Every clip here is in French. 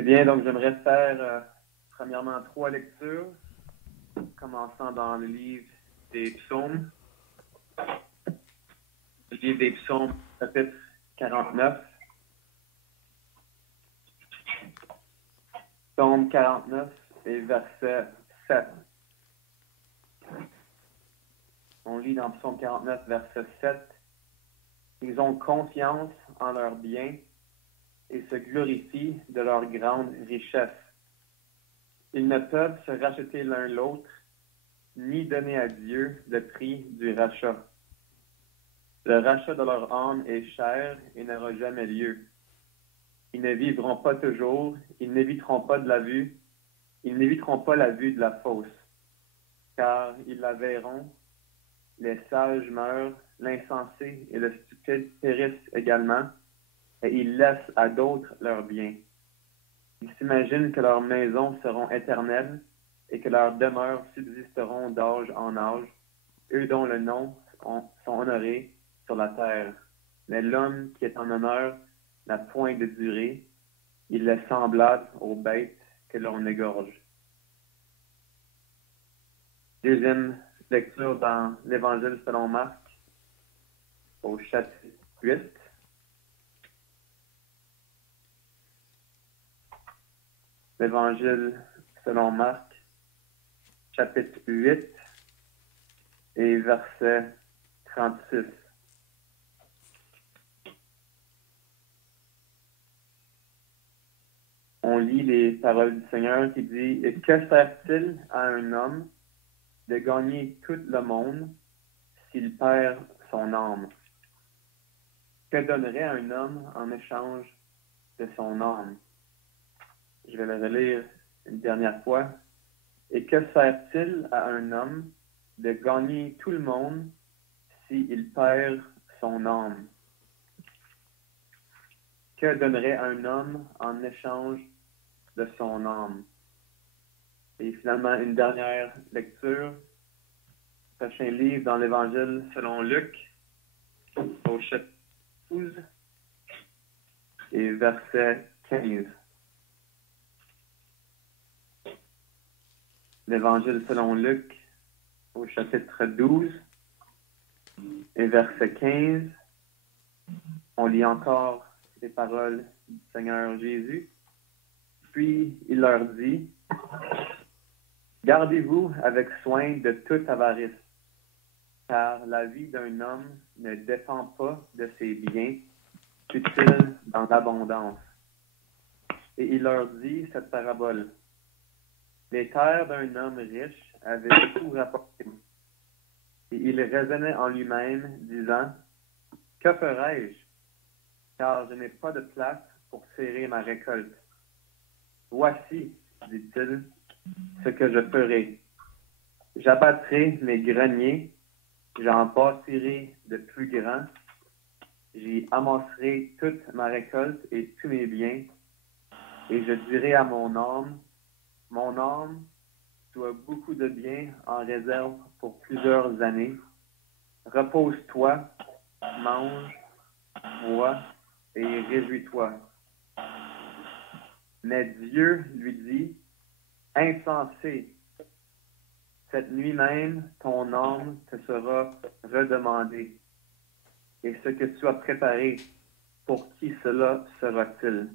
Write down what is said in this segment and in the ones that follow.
C'est bien, donc j'aimerais faire premièrement 3 lectures, commençant dans le livre des psaumes. Le livre des psaumes, chapitre 49. Psaume 49 et verset 7. On lit dans Psaume 49, verset 7. Ils ont confiance en leurs biens et se glorifient de leur grande richesse. Ils ne peuvent se racheter l'un l'autre, ni donner à Dieu le prix du rachat. Le rachat de leur âme est cher et n'aura jamais lieu. Ils ne vivront pas toujours, ils n'éviteront pas la vue de la fausse, car ils la verront. Les sages meurent, l'insensé et le stupide périssent également, et ils laissent à d'autres leurs biens. Ils s'imaginent que leurs maisons seront éternelles et que leurs demeures subsisteront d'âge en âge, eux dont le nom sont honorés sur la terre. Mais l'homme qui est en honneur n'a point de durée, il est semblable aux bêtes que l'on égorge. Deuxième lecture dans l'Évangile selon Marc, au chapitre 8. L'Évangile selon Marc, chapitre 8 et verset 36. On lit les paroles du Seigneur qui dit « Et que sert-il à un homme de gagner tout le monde s'il perd son âme? Que donnerait un homme en échange de son âme? » Je vais le relire une dernière fois. « Et que sert-il à un homme de gagner tout le monde s'il perd son âme? Que donnerait un homme en échange de son âme? » Et finalement, une dernière lecture. Prochain livre dans l'Évangile selon Luc, au chapitre 12 et verset 15. L'Évangile selon Luc, au chapitre 12 et verset 15. On lit encore les paroles du Seigneur Jésus. Puis il leur dit, « Gardez-vous avec soin de toute avarice, car la vie d'un homme ne dépend pas de ses biens, fut-il dans l'abondance. » Et il leur dit cette parabole. Les terres d'un homme riche avaient tout rapporté. Et il raisonnait en lui-même, disant, « Que ferai-je? Car je n'ai pas de place pour serrer ma récolte. Voici, dit-il, ce que je ferai. J'abattrai mes greniers, j'en bâtirai de plus grands, j'y amasserai toute ma récolte et tous mes biens, et je dirai à mon âme, tu as beaucoup de biens en réserve pour plusieurs années. Repose-toi, mange, bois et réjouis-toi. » Mais Dieu lui dit, « Insensé, cette nuit même, ton âme te sera redemandée. Et ce que tu as préparé, pour qui cela sera-t-il?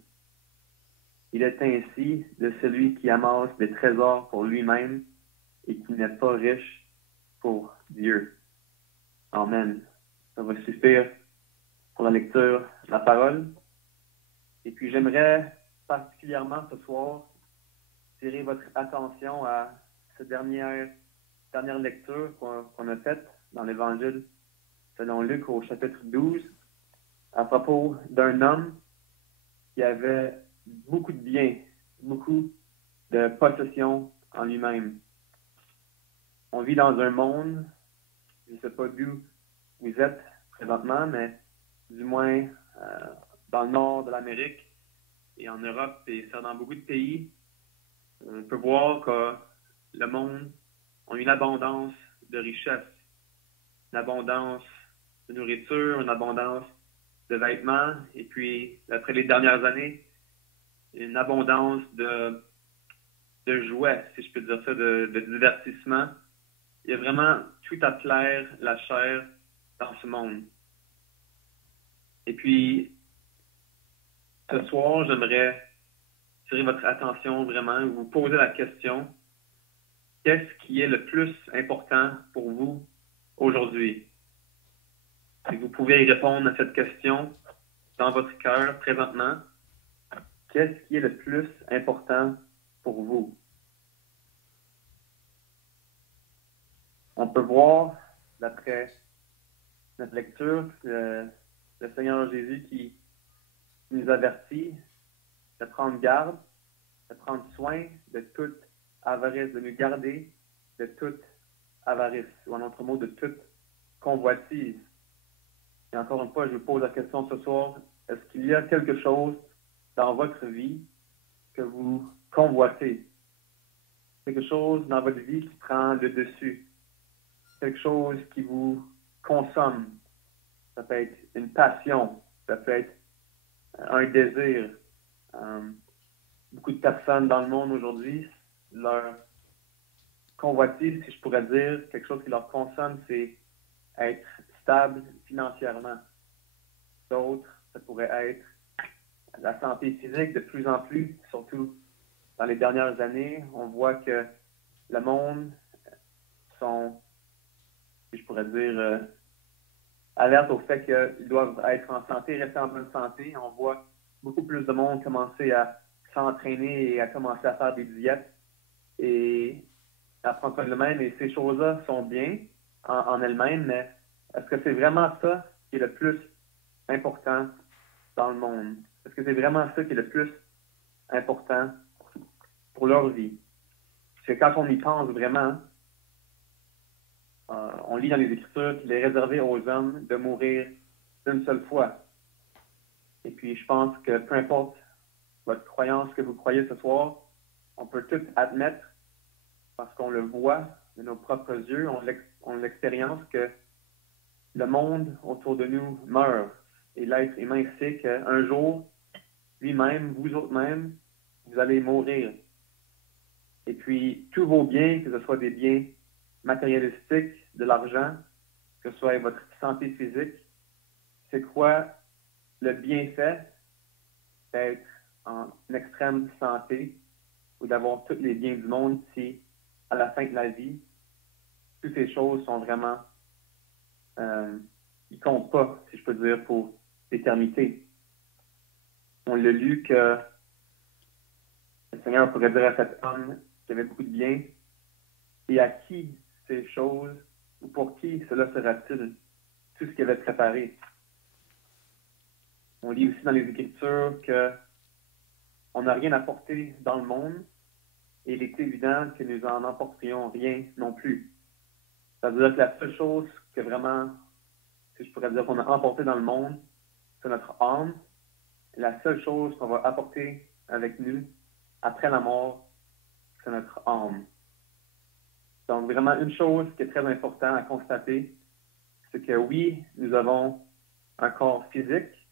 Il est ainsi de celui qui amasse des trésors pour lui-même et qui n'est pas riche pour Dieu. » Amen. Ça va suffire pour la lecture de la parole. Et puis j'aimerais particulièrement ce soir tirer votre attention à cette dernière lecture qu'on a faite dans l'Évangile selon Luc au chapitre 12 à propos d'un homme qui avait beaucoup de biens, beaucoup de possessions en lui-même. On vit dans un monde, je ne sais pas d'où vous êtes présentement, mais du moins dans le nord de l'Amérique et en Europe et ça dans beaucoup de pays, on peut voir que le monde a une abondance de richesses, une abondance de nourriture, une abondance de vêtements. Et puis, après les dernières années, une abondance de joie, si je peux dire ça, de divertissement. Il y a vraiment tout à plaire la chair dans ce monde. Et puis, ce soir, j'aimerais attirer votre attention vraiment, vous poser la question, qu'est-ce qui est le plus important pour vous aujourd'hui? Si vous pouvez y répondre à cette question dans votre cœur présentement, qu'est-ce qui est le plus important pour vous? On peut voir, d'après notre lecture, le Seigneur Jésus qui nous avertit de prendre garde, de prendre soin de toute avarice, de nous garder de toute avarice, ou en autre mot, de toute convoitise. Et encore une fois, je vous pose la question ce soir, est-ce qu'il y a quelque chose dans votre vie que vous convoitez? Quelque chose dans votre vie qui prend le dessus? Quelque chose qui vous consomme? Ça peut être une passion, ça peut être un désir. Beaucoup de personnes dans le monde aujourd'hui, leur convoitise, si je pourrais dire, quelque chose qui leur consomme, c'est être stable financièrement. D'autres, ça pourrait être la santé physique de plus en plus, surtout dans les dernières années. On voit que le monde sont, si je pourrais dire, alerte au fait qu'ils doivent être en santé, rester en bonne santé. On voit beaucoup plus de monde commencer à s'entraîner et à commencer à faire des diètes et à prendre soin de eux-mêmes. Et ces choses-là sont bien en elles-mêmes, mais est-ce que c'est vraiment ça qui est le plus important dans le monde? Est-ce que c'est vraiment ça qui est le plus important pour leur vie? Parce que quand on y pense vraiment, on lit dans les Écritures qu'il est réservé aux hommes de mourir d'une seule fois. Et puis, je pense que peu importe votre croyance que vous croyez ce soir, on peut tout admettre, parce qu'on le voit de nos propres yeux, on l'expérience, que le monde autour de nous meurt. Et l'être humain sait qu'un jour, lui-même, vous autres-mêmes, vous allez mourir. Et puis, tous vos biens, que ce soit des biens matérialistiques, de l'argent, que ce soit votre santé physique, c'est quoi le bienfait d'être en extrême santé ou d'avoir tous les biens du monde si, à la fin de la vie, toutes ces choses sont vraiment, ils comptent pas, si je peux dire, pour l'éternité. On l'a lu que le Seigneur pourrait dire à cet homme qui avait beaucoup de biens, et à qui ces choses, ou pour qui cela sera-t-il, tout ce qu'il avait préparé. On lit aussi dans les Écritures qu'on n'a rien apporté dans le monde, et il est évident que nous n'en emporterions rien non plus. Ça veut dire que la seule chose que vraiment, si je pourrais dire qu'on a emporté dans le monde, c'est notre âme. La seule chose qu'on va apporter avec nous après la mort, c'est notre âme. Donc, vraiment, une chose qui est très importante à constater, c'est que oui, nous avons un corps physique,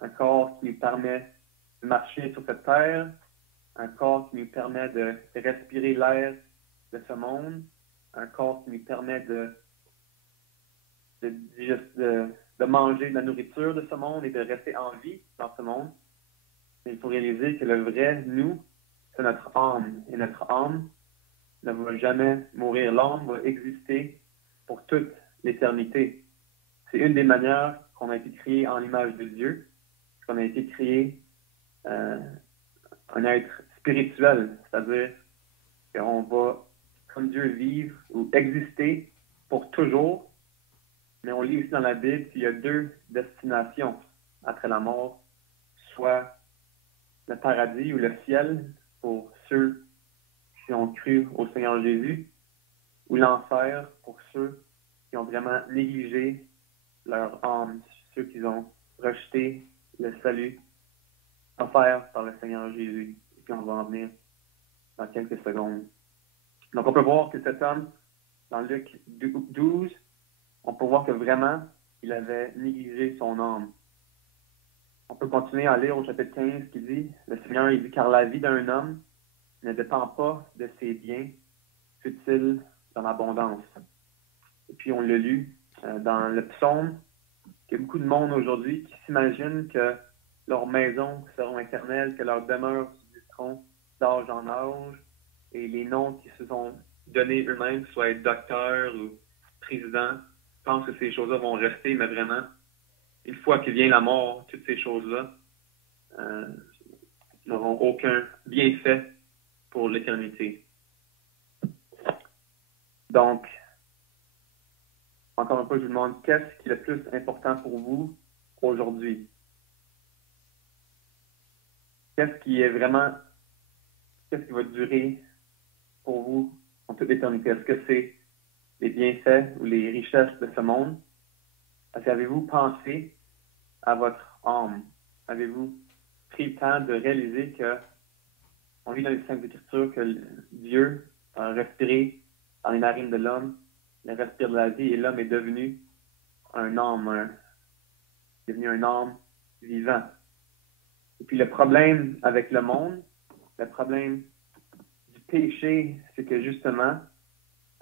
un corps qui nous permet de marcher sur cette terre, un corps qui nous permet de respirer l'air de ce monde, un corps qui nous permet de manger de la nourriture de ce monde et de rester en vie dans ce monde. Mais il faut réaliser que le vrai nous, c'est notre âme. Et notre âme ne va jamais mourir. L'âme va exister pour toute l'éternité. C'est une des manières qu'on a été créé en l'image de Dieu, qu'on a été créé un être spirituel, c'est-à-dire qu'on va, comme Dieu, vivre ou exister pour toujours. Mais on lit aussi dans la Bible qu'il y a deux destinations après la mort, soit le paradis ou le ciel pour ceux qui ont cru au Seigneur Jésus, ou l'enfer pour ceux qui ont vraiment négligé leur âme, ceux qui ont rejeté le salut offert par le Seigneur Jésus. Et puis on va en venir dans quelques secondes. Donc on peut voir que cet homme, dans Luc 12, on peut voir que vraiment, il avait négligé son âme. On peut continuer à lire au chapitre 15 qui dit « Le Seigneur, il dit, car la vie d'un homme ne dépend pas de ses biens, fut-il dans l'abondance. Et puis on l'a lu dans le psaume, qu'il y a beaucoup de monde aujourd'hui qui s'imaginent que leurs maisons seront éternelles, que leurs demeures subsisteront d'âge en âge, et les noms qui se sont donnés eux-mêmes, soit être docteur ou président, pensent que ces choses-là vont rester, mais vraiment, une fois que vient la mort, toutes ces choses-là n'auront aucun bienfait pour l'éternité. Donc, encore une fois, je vous demande, qu'est-ce qui est le plus important pour vous aujourd'hui? Qu'est-ce qui va durer pour vous en toute l'éternité? Est-ce que c'est les bienfaits ou les richesses de ce monde? Est-ce que avez-vous pensé à votre âme? Avez-vous pris le temps de réaliser que on lit dans les Saintes Écritures que Dieu a respiré dans les narines de l'homme, il respire de la vie et l'homme est devenu un âme vivant. Et puis le problème avec le monde, le problème du péché, c'est que justement,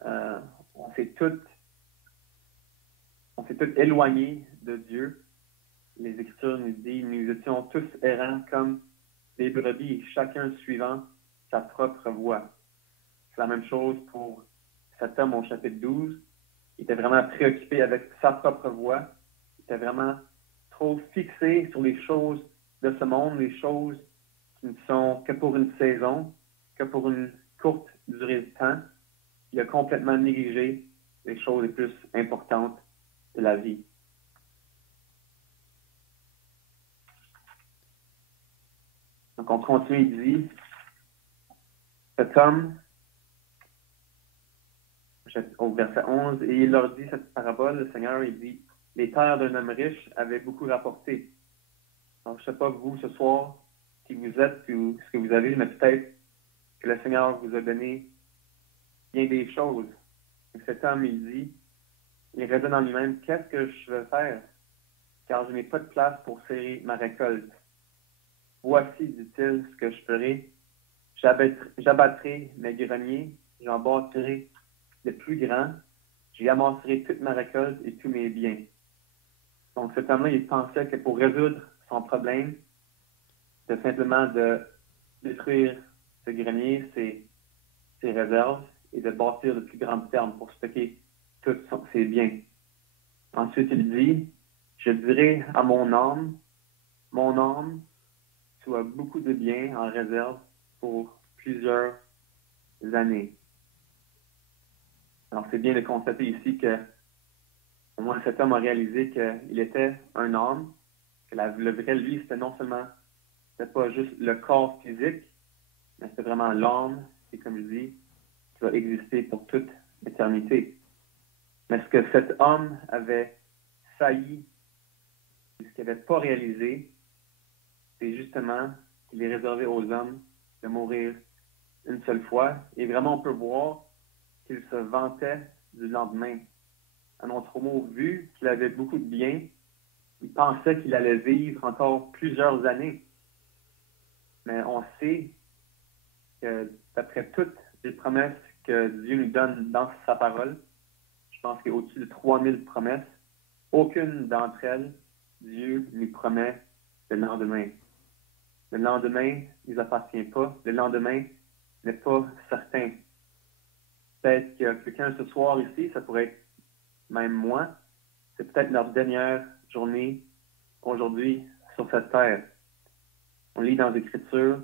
on s'est tous éloignés de Dieu. Les Écritures nous disent, nous étions tous errants comme des brebis, chacun suivant sa propre voie. C'est la même chose pour cet homme au chapitre 12. Il était vraiment préoccupé avec sa propre voie. Il était vraiment trop fixé sur les choses de ce monde, les choses qui ne sont que pour une saison, que pour une courte durée de temps. Il a complètement négligé les choses les plus importantes de la vie. Donc, on continue, il dit, cet homme, au verset 11, et il leur dit cette parabole, le Seigneur, il dit, les terres d'un homme riche avaient beaucoup rapporté. Donc, je ne sais pas vous, ce soir, qui vous êtes ou ce que vous avez, mais peut-être que le Seigneur vous a donné bien des choses. Et cet homme, il dit, il raisonne en lui-même, qu'est-ce que je vais faire? Car je n'ai pas de place pour serrer ma récolte. Voici, dit-il, ce que je ferai. J'abattrai mes greniers, j'en bâtirai de plus grands, j'y amasserai toute ma récolte et tous mes biens. Donc cet homme-là, il pensait que pour résoudre son problème, c'était simplement de détruire ce grenier, ses réserves, et de bâtir de plus grandes fermes pour stocker tous ses biens. Ensuite, il dit, je dirai à mon âme, tu as beaucoup de biens en réserve pour plusieurs années. Alors, c'est bien de constater ici que, au moins, cet homme a réalisé qu'il était un âme, que le vrai lui, c'était pas juste le corps physique, mais c'était vraiment l'âme, et comme je dis, qui va exister pour toute l'éternité. Mais ce que cet homme avait failli, ce qu'il n'avait pas réalisé, c'est justement qu'il est réservé aux hommes de mourir une seule fois. Et vraiment, on peut voir qu'il se vantait du lendemain. En autre mot, vu qu'il avait beaucoup de biens, il pensait qu'il allait vivre encore plusieurs années. Mais on sait que d'après toutes les promesses que Dieu nous donne dans sa parole, je pense qu'il y a au-dessus de 3000 promesses, aucune d'entre elles, Dieu nous promet le lendemain. Le lendemain ne nous appartient pas. Le lendemain n'est pas certain. Peut-être qu'il y a quelqu'un ce soir ici, ça pourrait être même moi, c'est peut-être notre dernière journée aujourd'hui sur cette terre. On lit dans l'Écriture,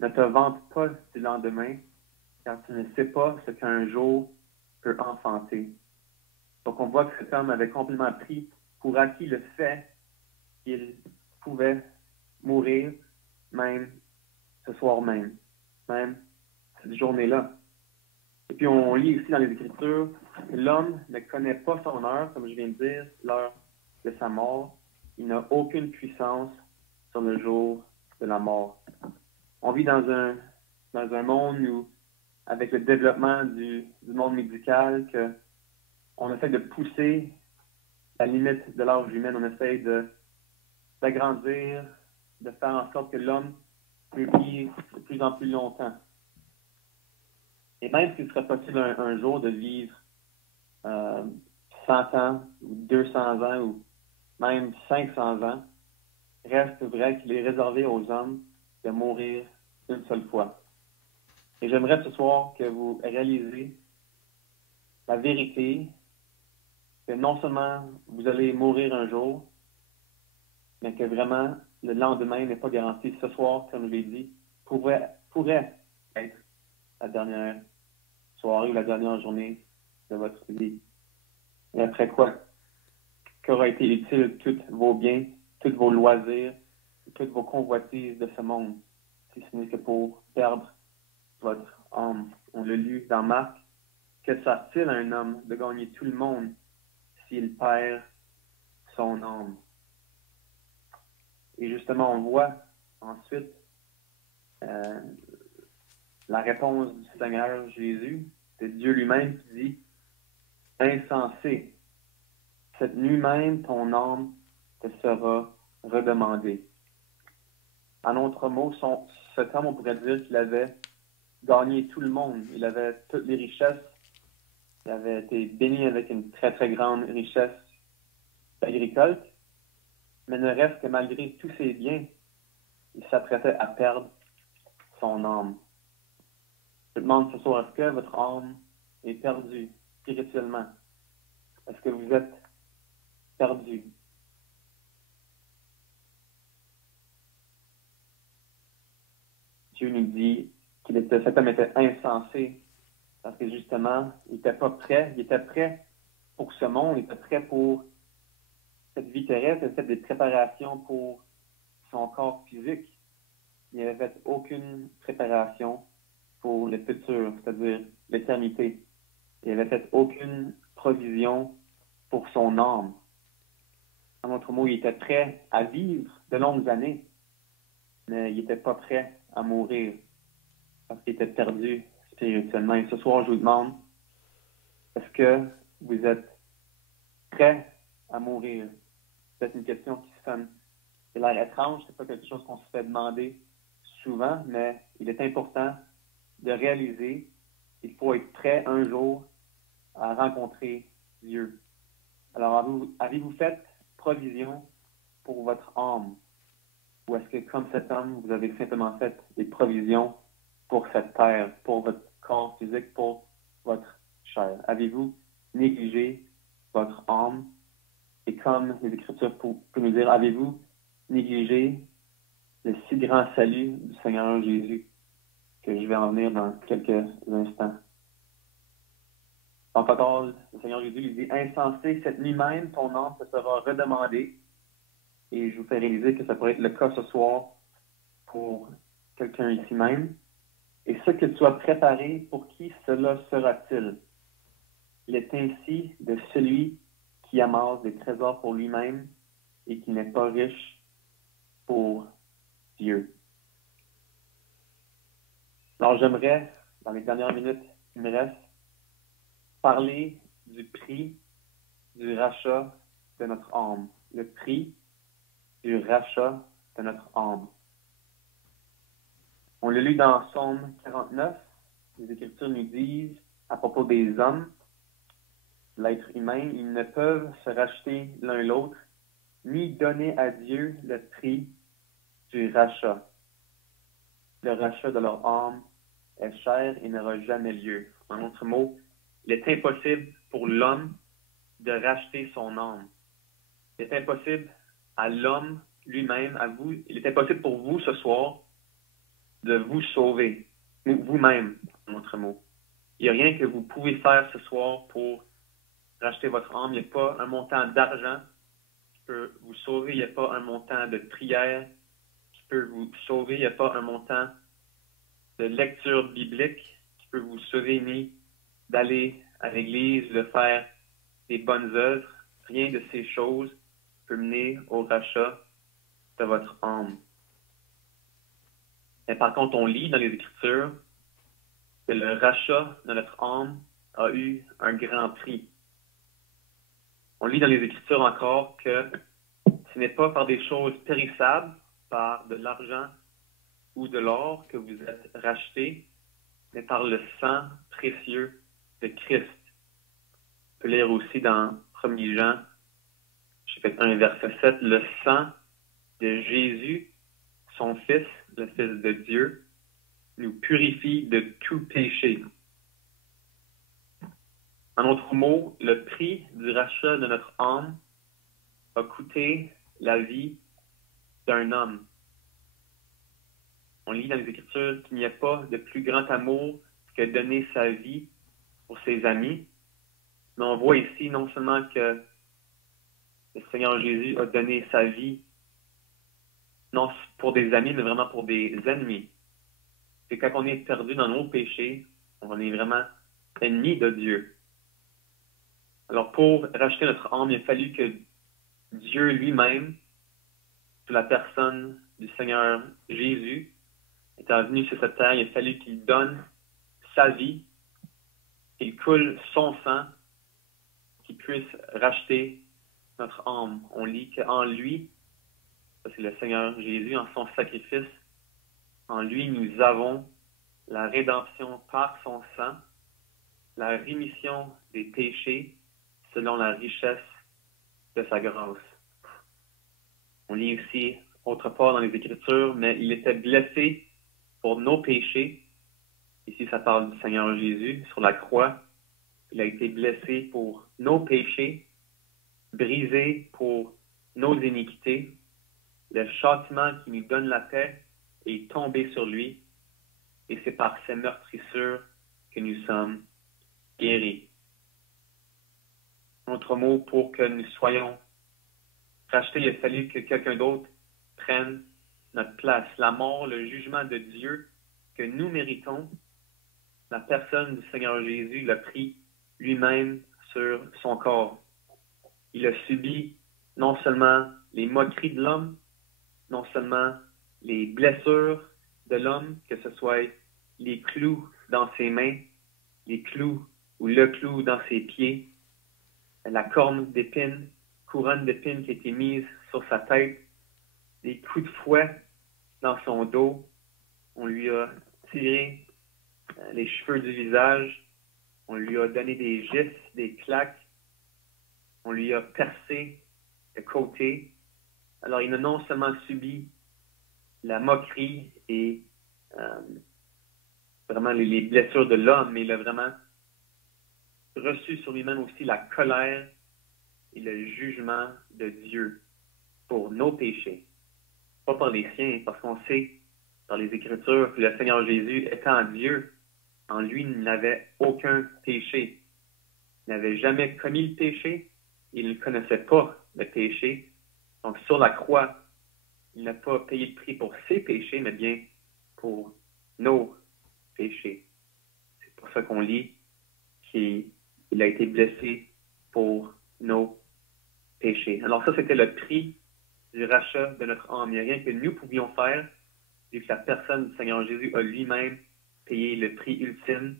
ne te vante pas du lendemain, car tu ne sais pas ce qu'un jour peut enfanter. Donc on voit que cet homme avait complètement pris pour acquis le fait qu'il pouvait mourir même ce soir même cette journée-là. Et puis on lit aussi dans les Écritures que l'homme ne connaît pas son heure, comme je viens de dire, l'heure de sa mort. Il n'a aucune puissance sur le jour de la mort. On vit dans un monde où, avec le développement du monde médical, on essaie de pousser la limite de l'âge humain, on essaie d'agrandir, de faire en sorte que l'homme peut vivre plus en plus longtemps. Et même s'il serait possible un jour de vivre 100 ans, ou 200 ans, ou même 500 ans, reste vrai qu'il est réservé aux hommes de mourir une seule fois. Et j'aimerais ce soir que vous réalisez la vérité que non seulement vous allez mourir un jour, mais que vraiment le lendemain n'est pas garanti. Ce soir, comme je l'ai dit, pourrait être la dernière soirée ou la dernière journée de votre vie. Et après quoi, qu'aura été utile tous vos biens, tous vos loisirs, toutes vos convoitises de ce monde, si ce n'est que pour perdre votre âme. On l'a lu dans Marc. Que sert-il à un homme de gagner tout le monde s'il perd son âme? Et justement, on voit ensuite la réponse du Seigneur Jésus, de Dieu lui-même qui dit « Insensé, cette nuit même ton âme te sera redemandée. » En autre mot, cet homme, on pourrait dire qu'il avait gagné tout le monde. Il avait toutes les richesses. Il avait été béni avec une très, très grande richesse agricole. Mais ne reste que malgré tous ses biens, il s'apprêtait à perdre son âme. Je demande ce soir, est-ce que votre âme est perdue spirituellement? Est-ce que vous êtes perdu? Dieu nous dit cet homme était insensé parce que justement, il n'était pas prêt. Il était prêt pour ce monde, il était prêt pour cette vie terrestre, il avait fait des préparations pour son corps physique. Il n'avait fait aucune préparation pour le futur, c'est-à-dire l'éternité. Il n'avait fait aucune provision pour son âme. En d'autres mots, il était prêt à vivre de longues années, mais il n'était pas prêt à mourir parce qu'il était perdu spirituellement. Et ce soir, je vous demande, est-ce que vous êtes prêt à mourir? C'est une question qui sonne. C'est l'air étrange, c'est pas quelque chose qu'on se fait demander souvent, mais il est important de réaliser qu'il faut être prêt un jour à rencontrer Dieu. Alors, avez-vous fait provision pour votre âme? Ou est-ce que, comme cet homme, vous avez simplement fait des provisions pour cette terre, pour votre corps physique, pour votre chair? Avez-vous négligé votre âme? Et comme les Écritures peuvent nous dire, avez-vous négligé le si grand salut du Seigneur Jésus, que je vais en venir dans quelques instants? Donc encore, le Seigneur Jésus lui dit, insensé, cette nuit même, ton âme te sera redemandée. Et je vous fais réaliser que ça pourrait être le cas ce soir pour quelqu'un ici même. Et ce que tu as préparé, pour qui cela sera-t-il? Il est ainsi de celui qui amasse des trésors pour lui-même et qui n'est pas riche pour Dieu. Alors j'aimerais, dans les dernières minutes qui me restent, parler du prix du rachat de notre âme. Le prix du rachat de notre âme. On l'a lu dans Psaume 49. Les Écritures nous disent, à propos des hommes, l'être humain, ils ne peuvent se racheter l'un l'autre, ni donner à Dieu le prix du rachat. Le rachat de leur âme est cher et n'aura jamais lieu. En d'autres mots, il est impossible pour l'homme de racheter son âme. Il est impossible à l'homme lui-même, à vous, il est impossible pour vous ce soir de vous sauver, vous-même, en d'autres mots. Il n'y a rien que vous pouvez faire ce soir pour racheter votre âme. Il n'y a pas un montant d'argent qui peut vous sauver. Il n'y a pas un montant de prière qui peut vous sauver. Il n'y a pas un montant de lecture biblique qui peut vous sauver, ni d'aller à l'église, de faire des bonnes œuvres. Rien de ces choses peut mener au rachat de votre âme. Mais par contre, on lit dans les Écritures que le rachat de notre âme a eu un grand prix. On lit dans les Écritures encore que ce n'est pas par des choses périssables, par de l'argent ou de l'or que vous êtes rachetés, mais par le sang précieux de Christ. On peut lire aussi dans 1 Jean, chapitre 1, verset 7, le sang de Jésus, son Fils, le Fils de Dieu, nous purifie de tout péché. En d'autres mots, le prix du rachat de notre âme a coûté la vie d'un homme. On lit dans les Écritures qu'il n'y a pas de plus grand amour que donner sa vie pour ses amis. Mais on voit ici non seulement que le Seigneur Jésus a donné sa vie, non pour des amis, mais vraiment pour des ennemis. C'est quand on est perdu dans nos péchés, on est vraiment ennemi de Dieu. Alors pour racheter notre âme, il a fallu que Dieu lui-même, sous la personne du Seigneur Jésus, étant venu sur cette terre, il a fallu qu'il donne sa vie, qu'il coule son sang, qu'il puisse racheter notre âme. On lit qu'en lui, ça c'est le Seigneur Jésus, en son sacrifice, en lui nous avons la rédemption par son sang, la rémission des péchés selon la richesse de sa grâce. On lit aussi autre part dans les Écritures, mais il était blessé pour nos péchés. Ici, ça parle du Seigneur Jésus sur la croix. Il a été blessé pour nos péchés, brisé pour nos iniquités. Le châtiment qui nous donne la paix est tombé sur lui, et c'est par ses meurtrissures que nous sommes guéris. En d'autres mots, pour que nous soyons rachetés, il a fallu que quelqu'un d'autre prenne notre place. La mort, le jugement de Dieu que nous méritons, la personne du Seigneur Jésus l'a pris lui-même sur son corps. Il a subi non seulement les moqueries de l'homme, non seulement les blessures de l'homme, que ce soit les clous dans ses mains, les clous ou le clou dans ses pieds, la corne d'épine, couronne d'épine qui a été mise sur sa tête, des coups de fouet dans son dos. On lui a tiré les cheveux du visage, on lui a donné des gifs, des claques, on lui a percé le côté. Alors il a non seulement subi la moquerie et vraiment les blessures de l'homme, mais il a vraiment reçu sur lui-même aussi la colère et le jugement de Dieu pour nos péchés. Pas pour les siens, parce qu'on sait dans les Écritures que le Seigneur Jésus, étant Dieu, en lui, il n'avait aucun péché. Il n'avait jamais commis le péché. Il ne connaissait pas le péché. Donc, sur la croix, il n'a pas payé le prix pour ses péchés, mais bien pour nos péchés. C'est pour ça qu'on lit qu'il a été blessé pour nos péchés. Alors ça, c'était le prix du rachat de notre âme. Il n'y a rien que nous pouvions faire, vu que la personne du Seigneur Jésus a lui-même payé le prix ultime,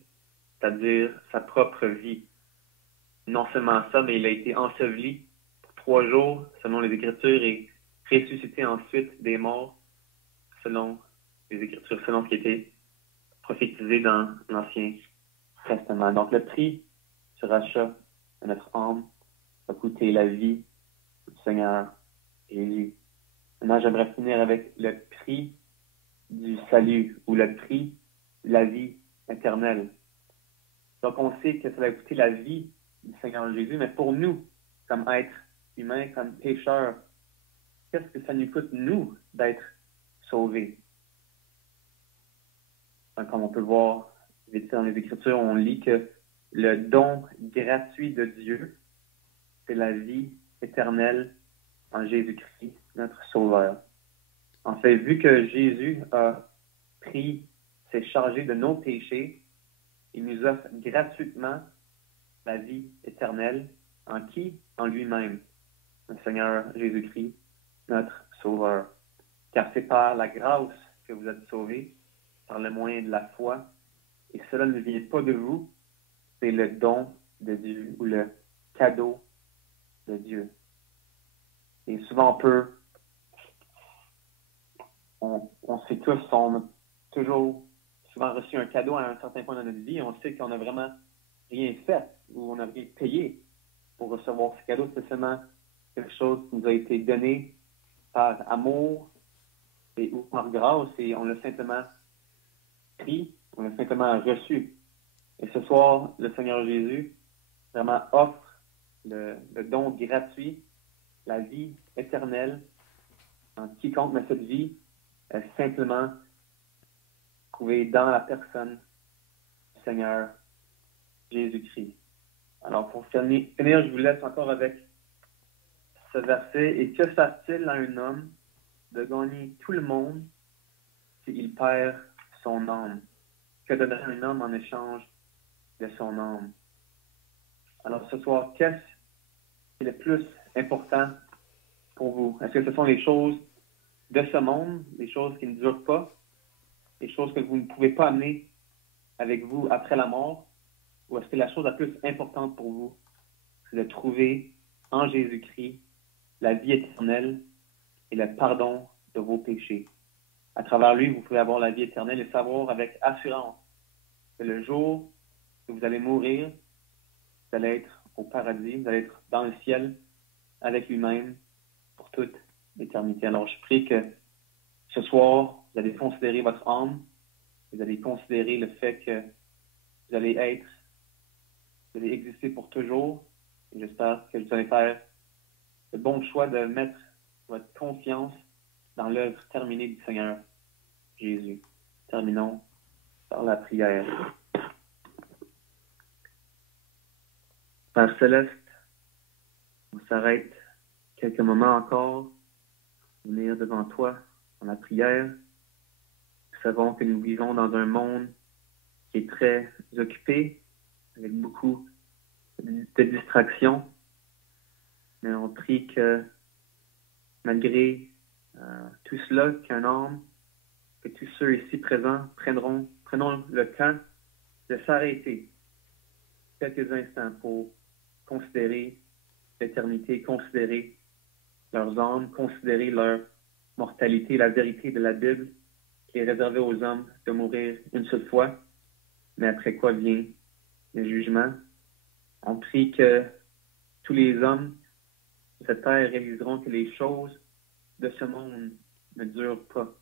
c'est-à-dire sa propre vie. Non seulement ça, mais il a été enseveli pour 3 jours, selon les Écritures, et ressuscité ensuite des morts, selon les Écritures, selon ce qui était prophétisé dans l'Ancien Testament. Donc le prix du rachat de notre âme a coûté la vie du Seigneur Jésus. Maintenant, j'aimerais finir avec le prix du salut ou le prix de la vie éternelle. Donc, on sait que ça va coûter la vie du Seigneur Jésus, mais pour nous, comme êtres humains, comme pécheurs, qu'est-ce que ça nous coûte, nous, d'être sauvés? Donc, comme on peut le voir vite dans les Écritures, on lit que le don gratuit de Dieu, c'est la vie éternelle en Jésus-Christ, notre Sauveur. En fait, vu que Jésus s'est chargé de nos péchés, il nous offre gratuitement la vie éternelle. En qui? En lui-même, le Seigneur Jésus-Christ, notre Sauveur. Car c'est par la grâce que vous êtes sauvés, par le moyen de la foi, et cela ne vient pas de vous, c'est le don de Dieu ou le cadeau de Dieu. Et souvent, on sait tous, on a toujours souvent reçu un cadeau à un certain point dans notre vie. On sait qu'on n'a vraiment rien fait ou on n'a rien payé pour recevoir ce cadeau. C'est seulement quelque chose qui nous a été donné par amour et ou par grâce et on l'a simplement pris, on l'a simplement reçu. Et ce soir, le Seigneur Jésus vraiment offre le don gratuit, la vie éternelle. Quiconque met cette vie est simplement trouvé dans la personne du Seigneur Jésus-Christ. Alors, pour finir, je vous laisse encore avec ce verset. Et que fasse-t-il à un homme de gagner tout le monde s'il perd son âme? Que donnerait un homme en échange de son âme? Alors, ce soir, qu'est-ce qui est le plus important pour vous? Est-ce que ce sont les choses de ce monde, les choses qui ne durent pas, les choses que vous ne pouvez pas amener avec vous après la mort? Ou est-ce que la chose la plus importante pour vous, c'est de trouver en Jésus-Christ la vie éternelle et le pardon de vos péchés? À travers lui, vous pouvez avoir la vie éternelle et savoir avec assurance que le jour où vous allez mourir, vous allez être au paradis, vous allez être dans le ciel avec lui-même pour toute l'éternité. Alors, je prie que ce soir, vous allez considérer votre âme, vous allez considérer le fait que vous allez exister pour toujours. Et j'espère que vous allez faire le bon choix de mettre votre confiance dans l'œuvre terminée du Seigneur Jésus. Terminons par la prière. Père Céleste, on s'arrête quelques moments encore pour venir devant toi dans la prière. Nous savons que nous vivons dans un monde qui est très occupé, avec beaucoup de distractions. Mais on prie que malgré tout cela, qu'un homme, que tous ceux ici présents prenons le temps de s'arrêter quelques instants pour considérer l'éternité, considérer leurs âmes, considérer leur mortalité, la vérité de la Bible qui est réservée aux hommes de mourir une seule fois, mais après quoi vient le jugement. On prie que tous les hommes de cette terre réaliseront que les choses de ce monde ne durent pas,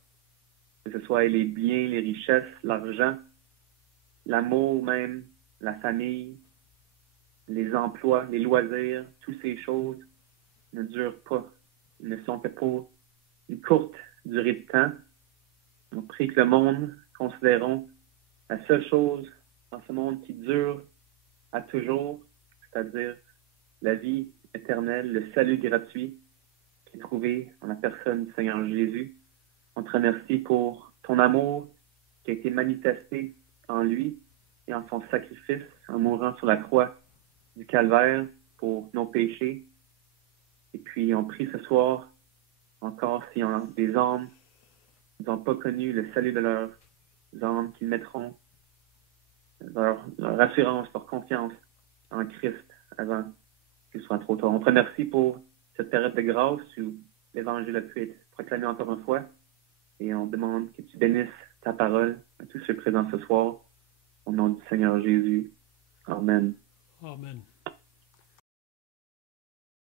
que ce soit les biens, les richesses, l'argent, l'amour même, la famille, les emplois, les loisirs, toutes ces choses ne durent pas. Ils ne sont que pour une courte durée de temps. On prie que le monde considérons la seule chose dans ce monde qui dure à toujours, c'est-à-dire la vie éternelle, le salut gratuit qui est trouvé en la personne du Seigneur Jésus. On te remercie pour ton amour qui a été manifesté en lui et en son sacrifice, en mourant sur la croix du Calvaire pour nos péchés. Et puis, on prie ce soir encore s'il y a des âmes qui n'ont pas connu le salut de leurs âmes, qui mettront leur assurance, leur confiance en Christ avant qu'il soit trop tard. On te remercie pour cette période de grâce où l'Évangile a pu être proclamé encore une fois. Et on demande que tu bénisses ta parole à tous ceux présents ce soir. Au nom du Seigneur Jésus. Amen. Amen.